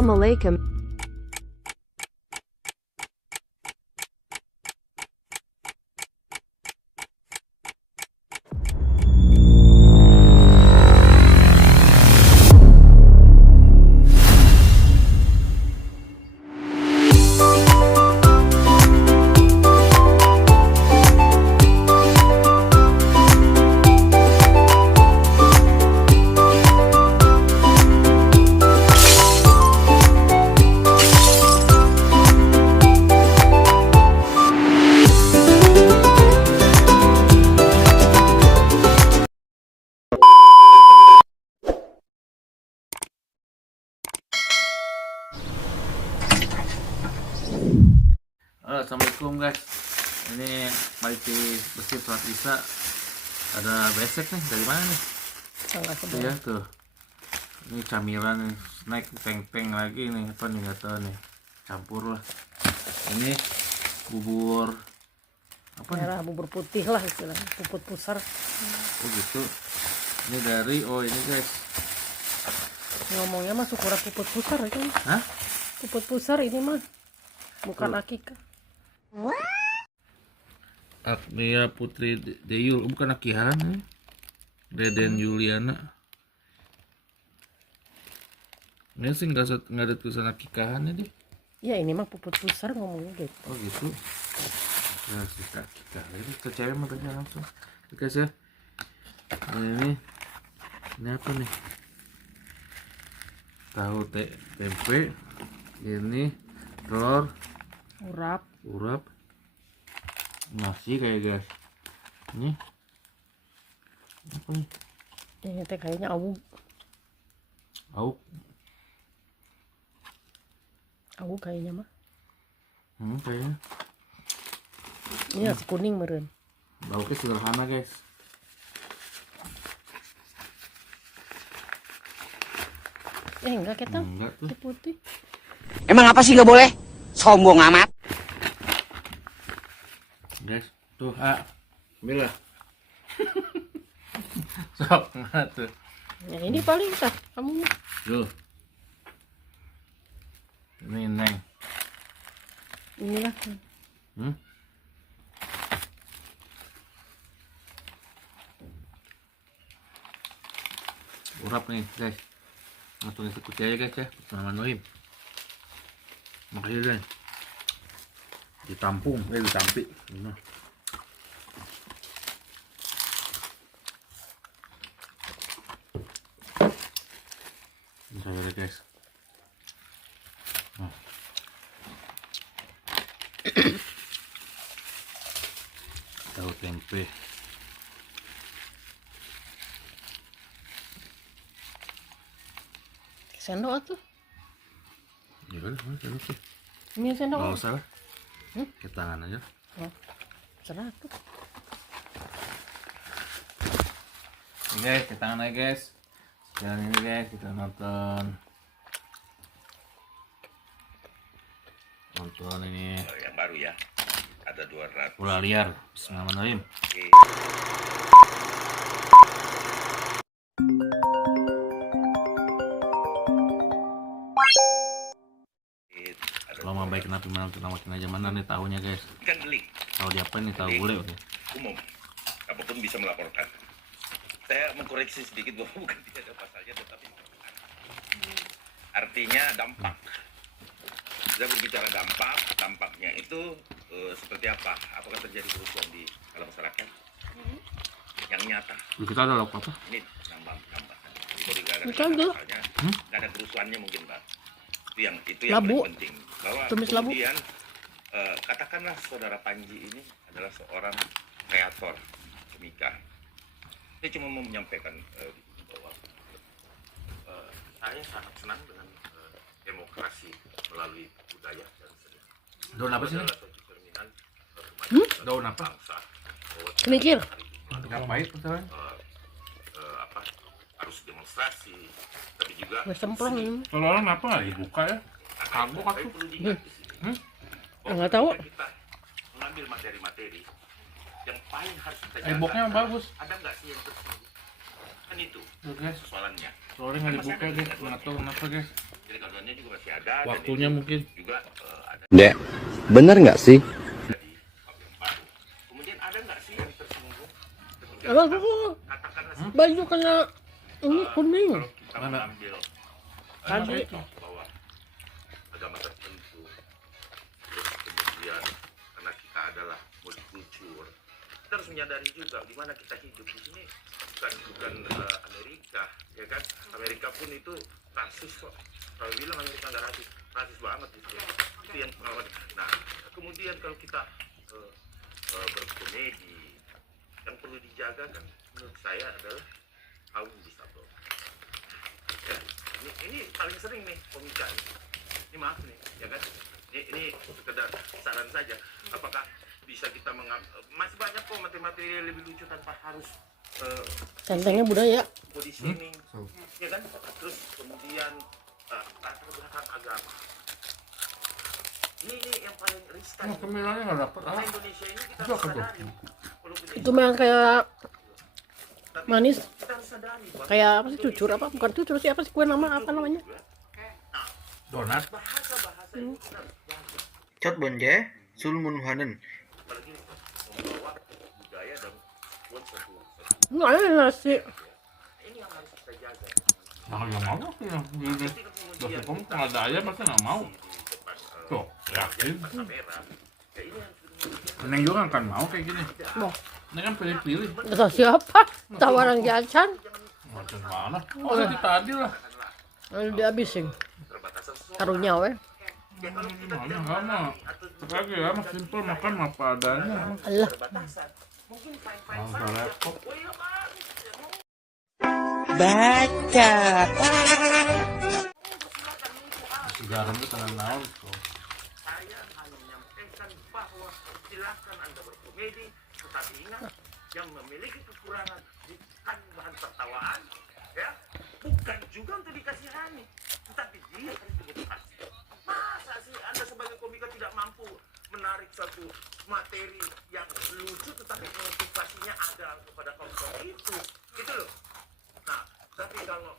Assalamualaikum. Assalamualaikum guys, ini balik di Masjid Sholat Isya. Ada besek nih, dari mana nih? Iya tuh, ini camilan nih, snack peng-peng lagi nih, apa nih, gak tau nih, campur lah. Ini bubur apa nih? Merah, bubur putih lah istilahnya, puput pusar. Oh gitu. Ini dari, oh ini guys, Ngomongnya mah syukuran puput pusar itu. hah? Puput pusar ini mah bukan akikah. Agnia Putri Deyul, bukan Akihan nih. Deden Juliana. Ini sih nggak ada tulisan akikahan ini. Ya ini mah puput pusar ngomongnya gitu. Oh gitu. Nah, si akikah ini ke cewek mah tanya langsung. Oke guys ya. Ini apa nih? Tahu tempe. Ini telur, urap, nasi kayak guys. Ini apa nih? Ini teh kayaknya awuk kayaknya mah. Kayaknya Ini nasi kuning meureun. lauknya sederhana guys. Enggak ketang. Enggak tuh. Putih. Emang apa sih nggak boleh? Sombong amat. Guys, tuh ambil lah. Sok mana tuh? Ya ini paling tah kamu. Tuh. Ini Neng. Inilah. Urap nih guys. Langsung ikuti aja guys ya. Bismillahirrahmanirrahim. Makasih guys. Ditampung, ditampi. Nah. Ini saya guys. Nah. Tahu tempe. Sendok atuh. Ya udah, sendok sih. Ini sendok. Nggak usah lah. Ke tangan aja. Oh. Serah tuh. Oke guys, ke tangan aja guys. Sekarang ini guys, kita nonton ini yang baru ya, ada 200. Bola Liar. Bismillahirrahmanirrahim. Kalau mau baik kenapa makin aja mana nih tahunya guys? Kan delik Tahu di apa nih? Tahu bule oke. umum, apapun bisa melaporkan. Saya mengkoreksi sedikit bahwa bukan tidak ada pasalnya, tetapi artinya dampak. Saya berbicara dampaknya itu seperti apa? Apakah terjadi kerusuhan di dalam masyarakat? Yang nyata. Kita ada lauk apa? Ini nambah. Jadi kalau Bukan tuh. nggak ada kerusuhannya mungkin Pak. Itu yang Labu. paling penting. Bahwa Tumis labu. kemudian katakanlah saudara Panji ini adalah seorang kreator komika. Saya cuma mau menyampaikan bahwa saya sangat senang dengan demokrasi melalui budaya dan seni. Daun apa sih? Adalah suatu cerminan kemajuan Daun apa? bangsa. Bahwa Kenikir. Ngapain pertanyaan? harus demonstrasi, tapi juga Wes semprong ini. Kalau orang apa nggak dibuka ya? Kagok tapi aku. perlu diingat di sini. Nggak tahu. Kita mengambil materi-materi yang paling harus kita Boknya bagus. Ada nggak sih yang tersembunyi? Kan itu Tuh guys, persoalannya. soalnya nggak dibuka guys. Nggak tahu kenapa guys. Jadi kadernya juga masih masih ada. Dan Waktunya itu mungkin. juga ada Dek, bener nggak sih? di pabrik yang baru. Kemudian ada nggak sih yang tersinggung? Apa Ketika tuh? katakanlah Baju kena ini kuning. kalau kita Mana? mengambil Tadi. bahwa agama tertentu, terus kemudian karena kita adalah multikultur, kita harus menyadari juga di mana kita hidup di sini bukan Amerika, ya kan? Amerika pun itu rasis kok. Kalau bilang Amerika nggak rasis, rasis banget di sini. Itu yang nah kemudian kalau kita berkomedi, yang perlu dijaga kan menurut saya adalah kaum disabel. Ya, ini paling sering nih komika ini maaf nih, ya kan? Ini sekedar saran saja. Apakah bisa kita masih banyak kok materi-materi yang lebih lucu tanpa harus Centengnya budaya. body shaming, ya kan? Terus kemudian latar belakang agama. Ini yang paling riskan. Cemilannya nggak dapet. Karena Indonesia ini kita Itu harus apa tuh? sadari. Walaupun Itu memang kayak tapi manis. kita harus sadari bahwa Kayak apa sih, cucur apa? Bukan cucur sih, apa sih kue nama apa namanya? Donat. bahasa ini kita harus jaga. 첫 번째, 술 문화는 Apalagi membawa budaya dan buat satu Nggak ada nasi. ini yang harus kita jaga. Nah, nggak mau sih yang gini. Ketika kemudian Kamu nggak ada ayam pasti nggak mau. di depan Tuh, yakin. kamera, ya ini yang Neng juga kan mau kayak gini. Wah, Ini kan pilih-pilih. kata siapa? Tawaran jajan. Macam mana? Oh, tadi tadi lah. Lalu dihabisin. terbatasan sesuatu. Taruhnya weh. Ya kalau kita Mana tidak nggak mau. atau Lagi ya, mas simple makan apa adanya. Allah. terbatasan, mungkin fine-fine Nggak usah saja. repot. Oh iya kan? Ya, mau Baca. Si garam itu tangan naon. Tuh. saya hanya menyampaikan bahwa silakan Anda berkomedi, tetapi ingat yang memiliki kekurangan bukan bahan tertawaan, ya, bukan juga untuk dikasihani, tetapi dia harus dimodifikasi. Masa sih Anda sebagai komika tidak mampu menarik satu materi yang lucu, tetapi motivasinya ada kepada kaum itu, gitu loh. Nah, tapi kalau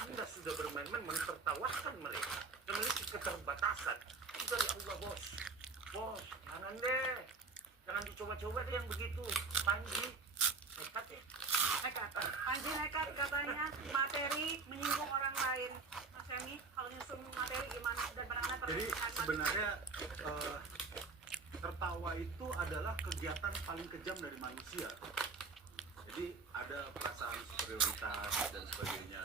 Anda sudah bermain-main mentertawakan mereka, dan memiliki keterbatasan, sudah ya Allah bos, jangan deh, jangan dicoba-coba deh yang begitu, Panji, nekat ya. Nekat. Panji nekat katanya materi menyinggung orang lain. Mas Yani, kalau nyusun materi gimana dan bagaimana Jadi sebenarnya tertawa itu adalah kegiatan paling kejam dari manusia. Jadi ada perasaan superioritas dan sebagainya.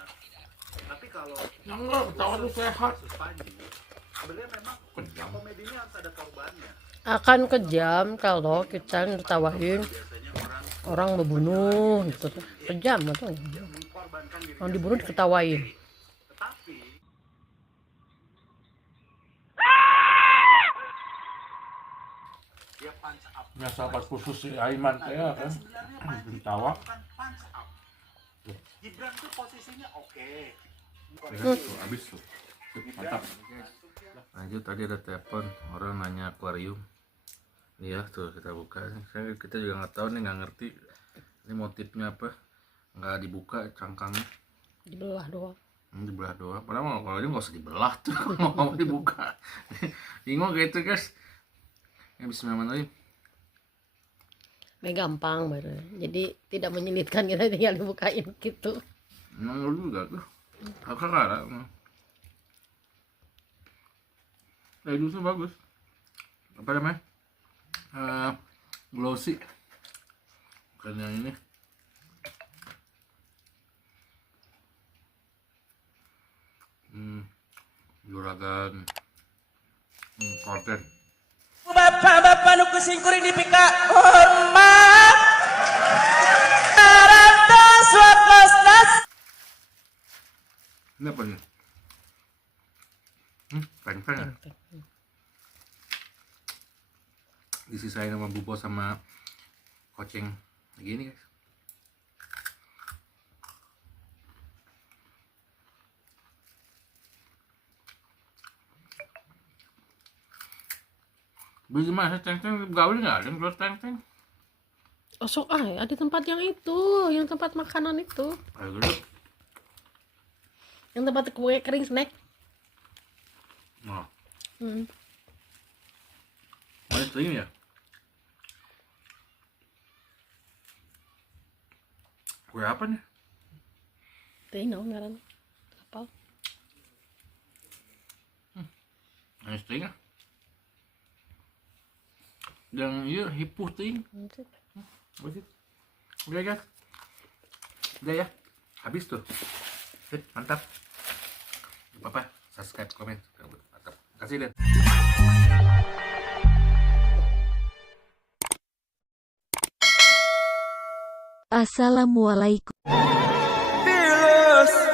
Tapi kalau Enggak, ketawa tuh sehat. kasus Panji, sebenarnya memang komedi ini harus ada korbannya. Akan kejam kalau kita tertawain Biasanya orang orang membunuh gitu. Kejam atau mengkorbankan diri. orang dibunuh diketawain. Tetapi dia punch up. Ya sahabat khusus si Aiman ya kan. Sebenarnya Panji Ditawa. bukan punch up. Gibran tuh posisinya oke. Tuh, habis tuh. Mantap. Lanjut, tadi ada telepon orang nanya akuarium. Iya tuh kita buka. Kita juga nggak tahu nih, nggak ngerti ini motifnya apa. Nggak dibuka cangkangnya. Dibelah doang. Dibelah doang. Padahal mau akuarium nggak usah dibelah tuh. Mau dibuka. Bingung gitu guys. Ya bismillahirrahmanirrahim. Gampang baru. Jadi tidak menyulitkan, kita tinggal dibukain gitu. Emang lu juga tuh. Kakak kara. Jusnya bagus. Apa namanya? Glossy. Bukan yang ini. Juragan. Konten. Bapak-bapak nu kusingkuring dipika hormat. Tarantos wakostas. Ini apa nih? Peng-peng ya? Disisain sama bubo sama koceng gini guys. Beli mana ceng-ceng gaul nggak ada yang jual ceng-ceng? Oh sok ada tempat yang itu, yang tempat makanan itu, Ayo dulu. yang tempat kue kering snack. Nah, Hmm. manis teing ya. Kue apa nih? Teuing naon ngaran? Apal? Manis teing ya. Yang iya hipuh teing. Oke guys. Udah ya. Habis tuh. Oke, mantap. Gak apa-apa, subscribe, komen. Mantap. Kasih deh. Fearless.